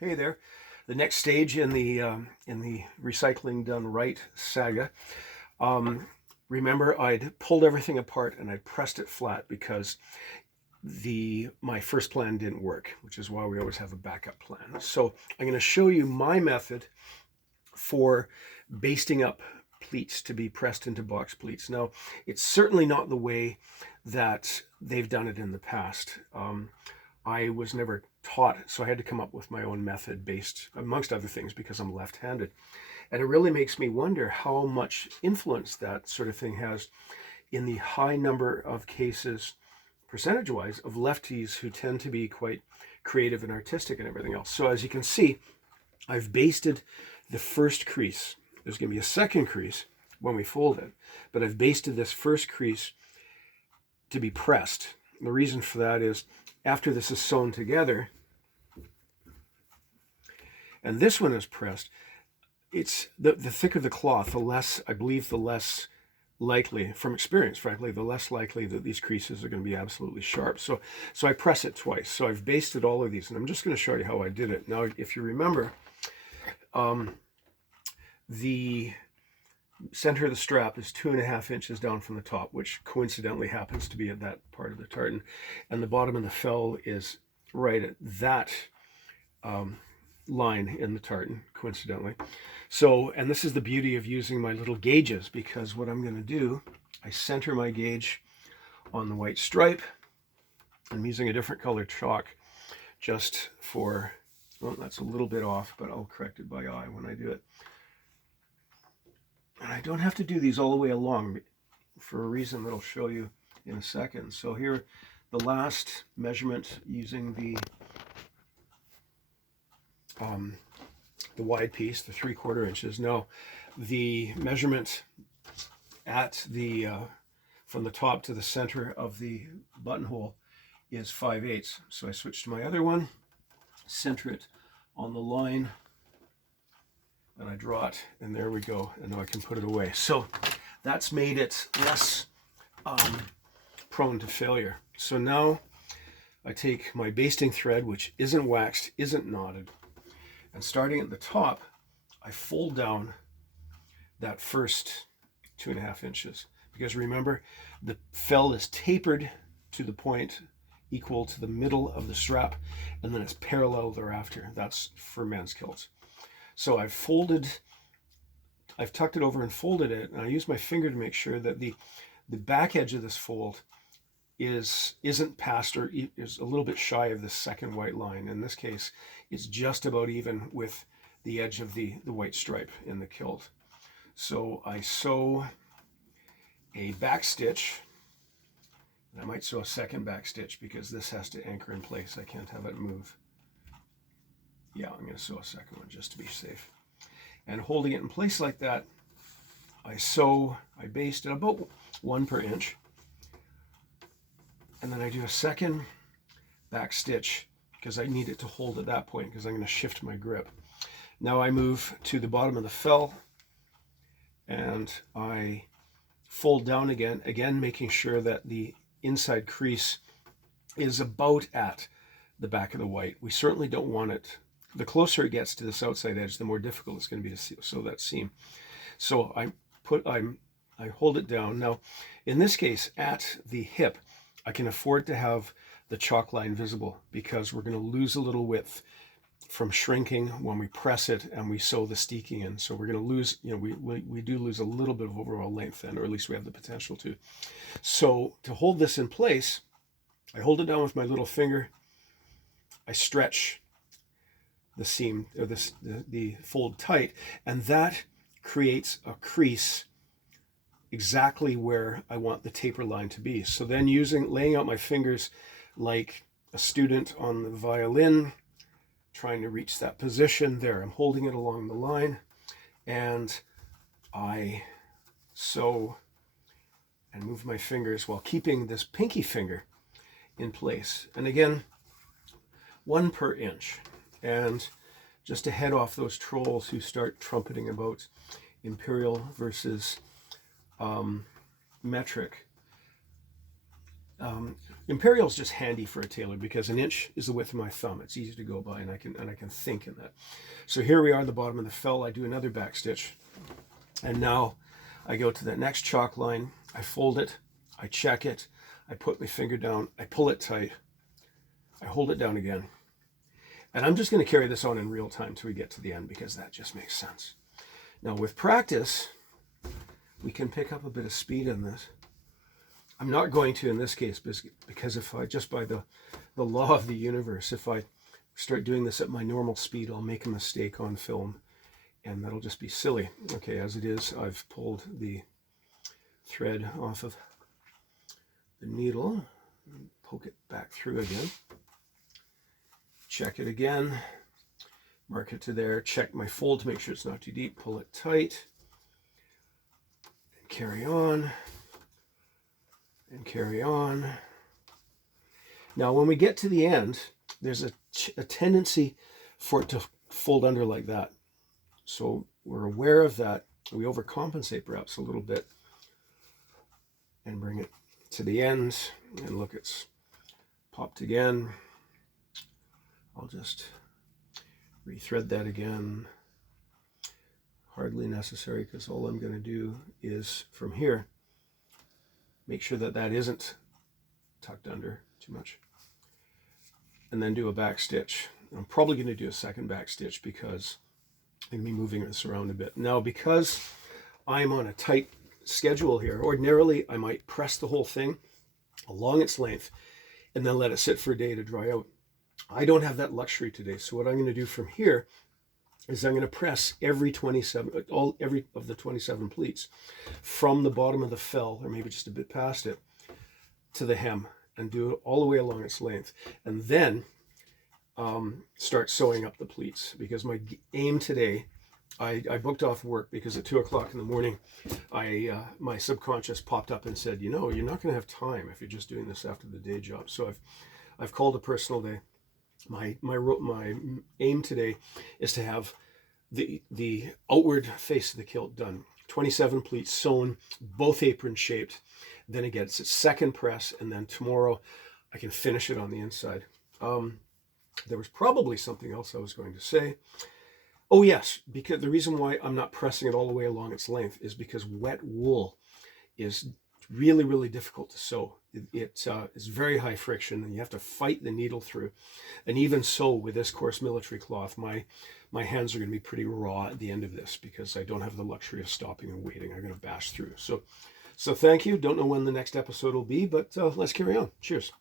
Hey there. The next stage in the recycling done right saga. Remember, I'd pulled everything apart and I pressed it flat because my first plan didn't work, which is why we always have a backup plan. So I'm going to show you my method for basting up pleats to be pressed into box pleats. Now, it's certainly not the way that they've done it in the past. I was never taught, so I had to come up with my own method based, amongst other things, because I'm left-handed. And it really makes me wonder how much influence that sort of thing has in the high number of cases, percentage-wise, of lefties who tend to be quite creative and artistic and everything else. So as you can see, I've basted the first crease. There's going to be a second crease when we fold it, but I've basted this first crease to be pressed. And the reason for that is after this is sewn together and this one is pressed, it's the thicker the cloth, the less, I believe, the less likely, from experience, frankly, the less likely that these creases are going to be absolutely sharp. So I press it twice. So I've basted all of these, and I'm just going to show you how I did it. Now, if you remember, the center of the strap is 2.5 inches down from the top, which coincidentally happens to be at that part of the tartan, and the bottom of the fell is right at that line in the tartan, coincidentally. So, and this is the beauty of using my little gauges, because what I'm going to do, I center my gauge on the white stripe. I'm using a different colored chalk just for, well, that's a little bit off, but I'll correct it by eye when I do it. And I don't have to do these all the way along for a reason that I'll show you in a second. So here, the last measurement using the wide piece, the 3/4 inches. Now, the measurement at the from the top to the center of the buttonhole is 5/8. So I switch to my other one, center it on the line, and I draw it, and there we go, and now I can put it away. So that's made it less prone to failure. So now I take my basting thread, which isn't waxed, isn't knotted, and starting at the top, I fold down that first 2.5 inches. Because remember, the fell is tapered to the point equal to the middle of the strap, and then it's parallel thereafter. That's for men's kilts. So I've tucked it over and folded it, and I use my finger to make sure that the back edge of this fold isn't past or is a little bit shy of the second white line. In this case, it's just about even with the edge of the white stripe in the kilt. So I sew a back stitch, and I might sew a second back stitch because this has to anchor in place. I can't have it move. Yeah, I'm going to sew a second one just to be safe. And holding it in place like that, I baste it about 1 per inch. And then I do a second back stitch because I need it to hold at that point because I'm going to shift my grip. Now I move to the bottom of the fell and I fold down again making sure that the inside crease is about at the back of the white. We certainly don't want it. The closer it gets to this outside edge, the more difficult it's going to be to sew that seam. So I hold it down. Now, in this case, at the hip, I can afford to have the chalk line visible because we're going to lose a little width from shrinking when we press it and we sew the steeking in. So we're going to lose, we do lose a little bit of overall length then, or at least we have the potential to. So to hold this in place, I hold it down with my little finger. I stretch the seam, or the fold tight, and that creates a crease exactly where I want the taper line to be. So then laying out my fingers like a student on the violin, trying to reach that position there. I'm holding it along the line, and I sew and move my fingers while keeping this pinky finger in place. And again, 1 per inch. And just to head off those trolls who start trumpeting about imperial versus metric, Imperial's just handy for a tailor because an inch is the width of my thumb. It's easy to go by, and I can think in that. So here we are at the bottom of the fell. I do another back stitch, and now I go to that next chalk line. I fold it, I check it, I put my finger down, I pull it tight, I hold it down again, and I'm just going to carry this on in real time till we get to the end because that just makes sense. Now with practice, we can pick up a bit of speed in this. I'm not going to in this case because if I, just by the law of the universe, if I start doing this at my normal speed, I'll make a mistake on film and that'll just be silly. Okay, as it is, I've pulled the thread off of the needle, poke it back through again, check it again, mark it to there, check my fold to make sure it's not too deep, pull it tight, and carry on. And carry on. Now when we get to the end, there's a tendency for it to fold under like that. So we're aware of that. We overcompensate perhaps a little bit and bring it to the end. And look, it's popped again. I'll just rethread that again. Hardly necessary because all I'm going to do is from here make sure that that isn't tucked under too much. And then do a back stitch. I'm probably going to do a second back stitch because I'm going to be moving this around a bit. Now, because I'm on a tight schedule here, ordinarily I might press the whole thing along its length and then let it sit for a day to dry out. I don't have that luxury today. So what I'm going to do from here is I'm going to press every of the 27 pleats from the bottom of the fell, or maybe just a bit past it, to the hem, and do it all the way along its length, and then start sewing up the pleats. Because my aim today, I booked off work because at 2 o'clock in the morning, my subconscious popped up and said, you know, you're not going to have time if you're just doing this after the day job. So I've called a personal day. My aim today is to have the outward face of the kilt done. 27 pleats sewn, both apron shaped. Then it gets its second press, and then tomorrow I can finish it on the inside. There was probably something else I was going to say. Oh yes, because the reason why I'm not pressing it all the way along its length is because wet wool is really, really difficult to sew. It is very high friction, and you have to fight the needle through. And even so, with this coarse military cloth, my hands are going to be pretty raw at the end of this because I don't have the luxury of stopping and waiting. I'm going to bash through. So thank you. Don't know when the next episode will be, but let's carry on. Cheers.